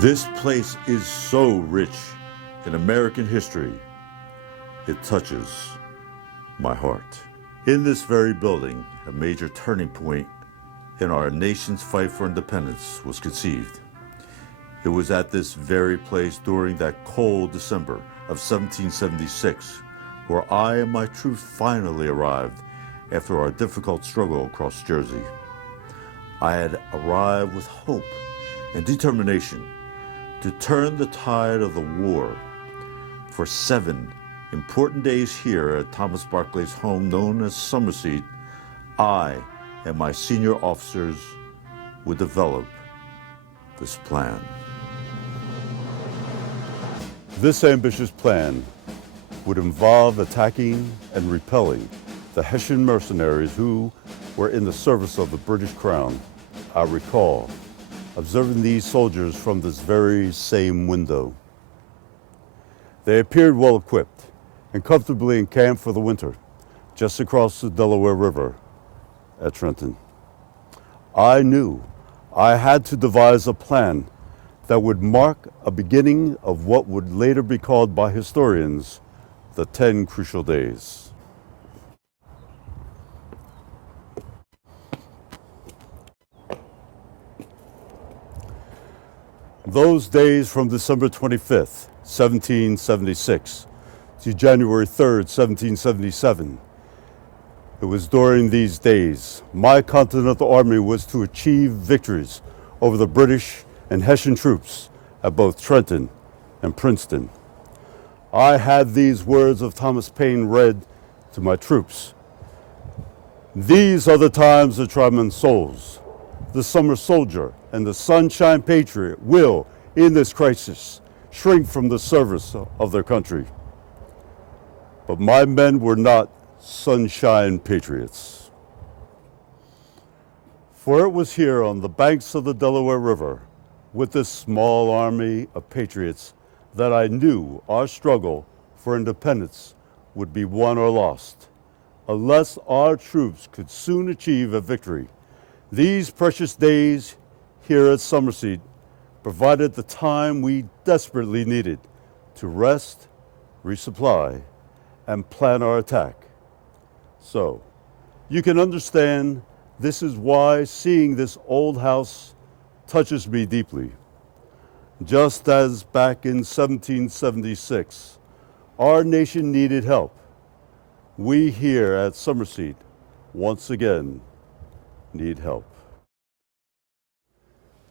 This place is so rich in American history, it touches my heart. In this very building, a major turning point in our nation's fight for independence was conceived. It was at this very place during that cold December of 1776 where I and my troops finally arrived after our difficult struggle across Jersey. I had arrived with hope and determination to turn the tide of the war. For 7 important days here at Thomas Barclay's home known as Summerseat, I and my senior officers would develop this plan. This ambitious plan would involve attacking and repelling the Hessian mercenaries who were in the service of the British Crown. I recall observing these soldiers from this very same window. They appeared well equipped and comfortably encamped for the winter, just across the Delaware River at Trenton. I knew I had to devise a plan that would mark a beginning of what would later be called by historians the 10 crucial days. Those days from December 25th, 1776 to January 3rd, 1777. It was during these days my Continental Army was to achieve victories over the British and Hessian troops at both Trenton and Princeton. I had these words of Thomas Paine read to my troops. These are the times that try men's souls. The summer soldier and the sunshine patriot will, in this crisis, shrink from the service of their country. But my men were not sunshine patriots. For it was here on the banks of the Delaware River, with this small army of patriots, that I knew our struggle for independence would be won or lost, unless our troops could soon achieve a victory. These precious days here at Summerseat provided the time we desperately needed to rest, resupply, and plan our attack. So, you can understand this is why seeing this old house touches me deeply. Just as back in 1776, our nation needed help, we here at Summerseat once again need help.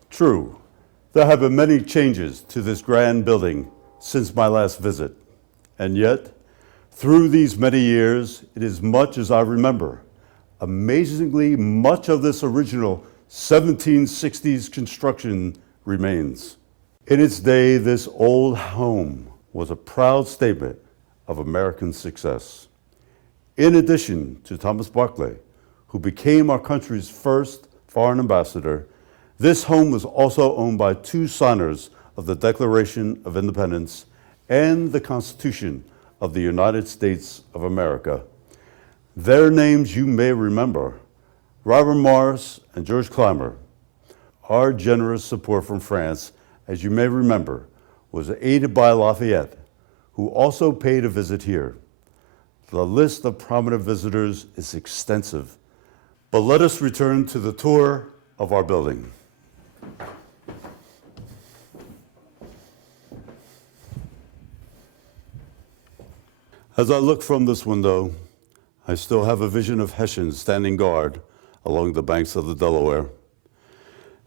True, there have been many changes to this grand building since my last visit, and yet, through these many years, it is much as I remember. Amazingly, much of this original 1760s construction remains. In its day, this old home was a proud statement of American success. In addition to Thomas Barclay, who became our country's first foreign ambassador, this home was also owned by 2 signers of the Declaration of Independence and the Constitution of the United States of America. Their names you may remember, Robert Morris and George Clymer. Our generous support from France, as you may remember, was aided by Lafayette, who also paid a visit here. The list of prominent visitors is extensive, but let us return to the tour of our building. As I look from this window, I still have a vision of Hessians standing guard along the banks of the Delaware.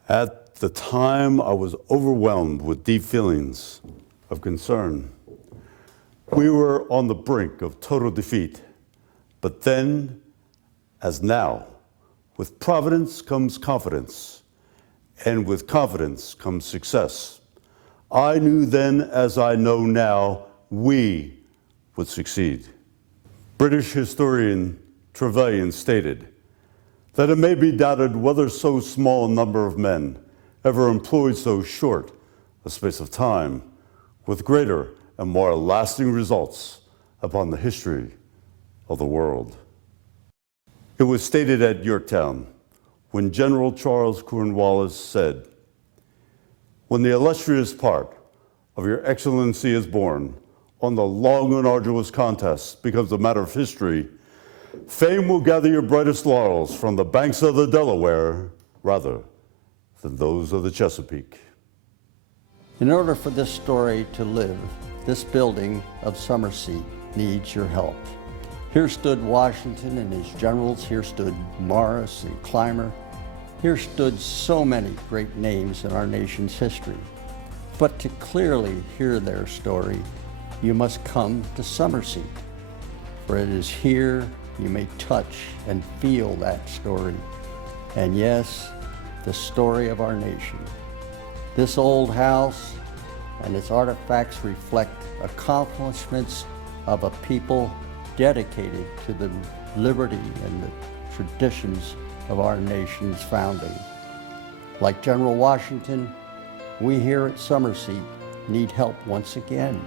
At the time, I was overwhelmed with deep feelings of concern. We were on the brink of total defeat, but then, as now, with providence comes confidence, and with confidence comes success. I knew then, as I know now, we would succeed. British historian Trevelyan stated that it may be doubted whether so small a number of men ever employed so short a space of time with greater and more lasting results upon the history of the world. It was stated at Yorktown when General Charles Cornwallis said, When the illustrious part of your excellency is born, on the long and arduous contest becomes a matter of history, fame will gather your brightest laurels from the banks of the Delaware rather than those of the Chesapeake. In order for this story to live, this building of Summerseat needs your help. Here stood Washington and his generals, here stood Morris and Clymer, here stood so many great names in our nation's history. But to clearly hear their story, you must come to Summerseat, for it is here you may touch and feel that story. And yes, the story of our nation. This old house and its artifacts reflect accomplishments of a people dedicated to the liberty and the traditions of our nation's founding. Like General Washington, we here at Summerseat need help once again.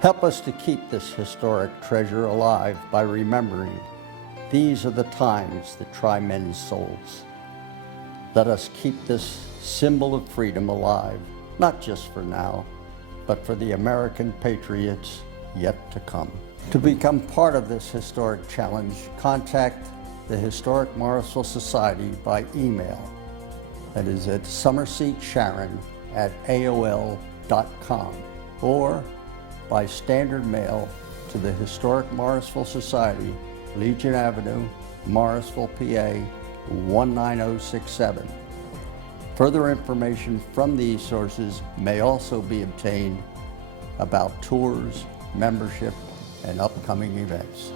Help us to keep this historic treasure alive by remembering these are the times that try men's souls. Let us keep this symbol of freedom alive, not just for now, but for the American patriots yet to come. To become part of this historic challenge, contact the Historic Morrisville Society by email. That is at summerseatsharon@aol.com or by standard mail to the Historic Morrisville Society, Legion Avenue, Morrisville, PA 19067. Further information from these sources may also be obtained about tours, membership, and upcoming events.